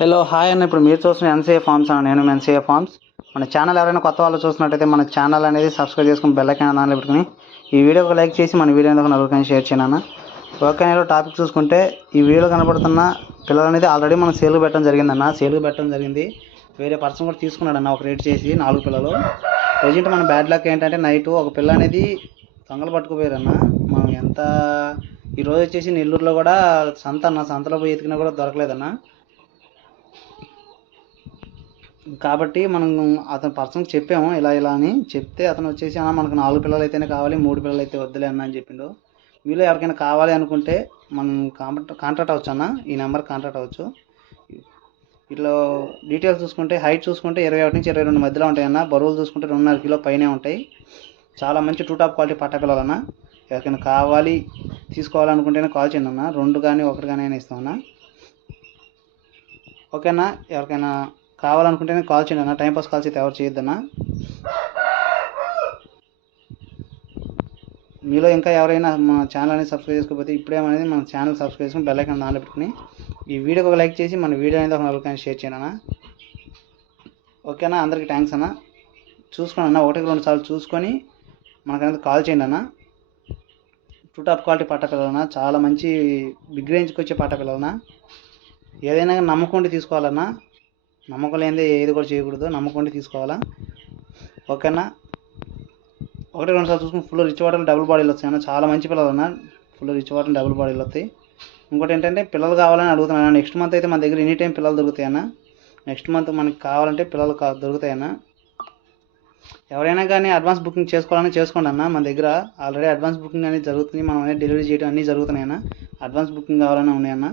Hello hi అన్న. ఇప్పుడు మీరు చూస్తున్న ఎన్సీఏ ఫార్మ్స్ అన్న. నేను ఎన్సీఏ ఫార్మ్స్. మన ఛానల్ ఎవరైనా కొత్త వాళ్ళు చూసినట్టయితే మన ఛానల్ అనేది సబ్స్క్రైబ్ చేసుకుని బెల్ ఐకాన్ దానిలో పెట్టుకుని ఈ వీడియోకి లైక్ చేసి మన వీడియో అనేది నలుగురికి షేర్ చేయండి అన్న. ఓకే, నేను టాపిక్ చూసుకుంటే ఈ వీడియోలో కనబడుతున్న పిల్లలు అనేది ఆల్రెడీ మనం సేల్కి పెట్టడం జరిగిందన్న. సేల్కి పెట్టడం జరిగింది. వేరే పర్సన్ కూడా తీసుకున్నాడు అన్న ఒక రేట్ చేసి 4 పిల్లలు. ప్రజెంట్ మన బ్యాడ్ లక్ ఏంటంటే నైట్ ఒక పిల్ల అనేది దొంగలు పట్టుకుపోయారన్న. మనం ఎంత ఈరోజు వచ్చేసి నెల్లూరులో కూడా సంతలో పోయి ఎతికినా కూడా దొరకలేదన్న. కాబట్టి మనం అతను పర్సన్కి చెప్పాము ఇలా అని చెప్తే అతను వచ్చేసి అన్న మనకు 4 పిల్లలు అయితేనే కావాలి, 3 పిల్లలు అయితే వద్దులే అన్న అని చెప్పిండు. వీళ్ళు ఎవరికైనా కావాలి అనుకుంటే మనం కాంటాక్ట్ అవ్వచ్చు అన్న. ఈ నెంబర్ కాంటాక్ట్ అవ్వచ్చు. ఇట్లా డీటెయిల్స్ చూసుకుంటే హైట్ చూసుకుంటే 21 నుంచి 22 మధ్యలో ఉంటాయన్న. బరువులు చూసుకుంటే 2.5 కిలో పైనే ఉంటాయి. చాలా మంచి 2 టాప్ క్వాలిటీ పట్ట పిల్లలన్న. ఎవరికైనా కావాలి తీసుకోవాలనుకుంటేనే కాల్ చేయండి అన్న. 2 కానీ 1 కానీ అయినా ఇస్తామన్నా. ఓకేనా, ఎవరికైనా కావాలనుకుంటేనే కాల్ చేయండి అన్న. టైంపాస్ కాల్స్ అయితే ఎవరు చేయొద్దన్నా. మీలో ఇంకా ఎవరైనా మా ఛానల్ అనేది సబ్స్క్రైబ్ చేసుకోకపోతే ఇప్పుడేమనేది మన ఛానల్ సబ్స్క్రైబ్ చేసుకుని బెల్ ఐకాన్ దానిలో పెట్టుకుని ఈ వీడియోకి ఒక లైక్ చేసి మన వీడియో అనేది ఒక 4 షేర్ చేయండి అన్న. ఓకేనా, అందరికీ థ్యాంక్స్ అన్న. చూసుకోండి అన్న, 1-2 సార్లు చూసుకొని మనకనేది కాల్ చేయండి అన్న. 2 టాప్ క్వాలిటీ పట్ట పిల్లలన్నా, చాలా మంచి బిగ్ రేంజ్కి వచ్చే పట్ట పిల్లలన్నా. ఏదైనా నమ్మకం ఉండి తీసుకోవాలన్నా. నమ్మకం లేనిదే ఏది కూడా చేయకూడదు, నమ్మకం ఉండి తీసుకోవాలా. ఓకేనా, 1-2 సార్లు చూసుకుని ఫుల్ రిచ్ వాటర్ డబుల్ బాడీలు వస్తాయి అన్న. చాలా మంచి పిల్లలు అన్న. ఫుల్ రిచ్ వాటర్ డబుల్ బాడీలు వస్తాయి. ఇంకోటి ఏంటంటే పిల్లలు కావాలని అడుగుతున్నాను. నెక్స్ట్ మంత్ అయితే మన దగ్గర ఎనీ టైం పిల్లలు దొరుకుతాయన్న. నెక్స్ట్ మంత్ మనకి కావాలంటే పిల్లలు దొరుకుతాయన్న. ఎవరైనా కానీ అడ్వాన్స్ బుకింగ్ చేసుకోవాలని చేసుకోండి అన్న. మన దగ్గర ఆల్రెడీ అడ్వాన్స్ బుకింగ్ అనేది జరుగుతుంది. మనం అనేది డెలివరీ చేయడం అన్నీ జరుగుతున్నాయన్న. అడ్వాన్స్ బుకింగ్ కావాలని ఉన్నాయన్న.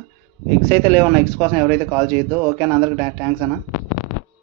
ఎగ్స్ అయితే లేవన్న. ఎగ్స్ కోసం ఎవరైతే కాల్ చేయొద్దు. ఓకేనా, అందరికి థ్యాంక్స్ అన్న.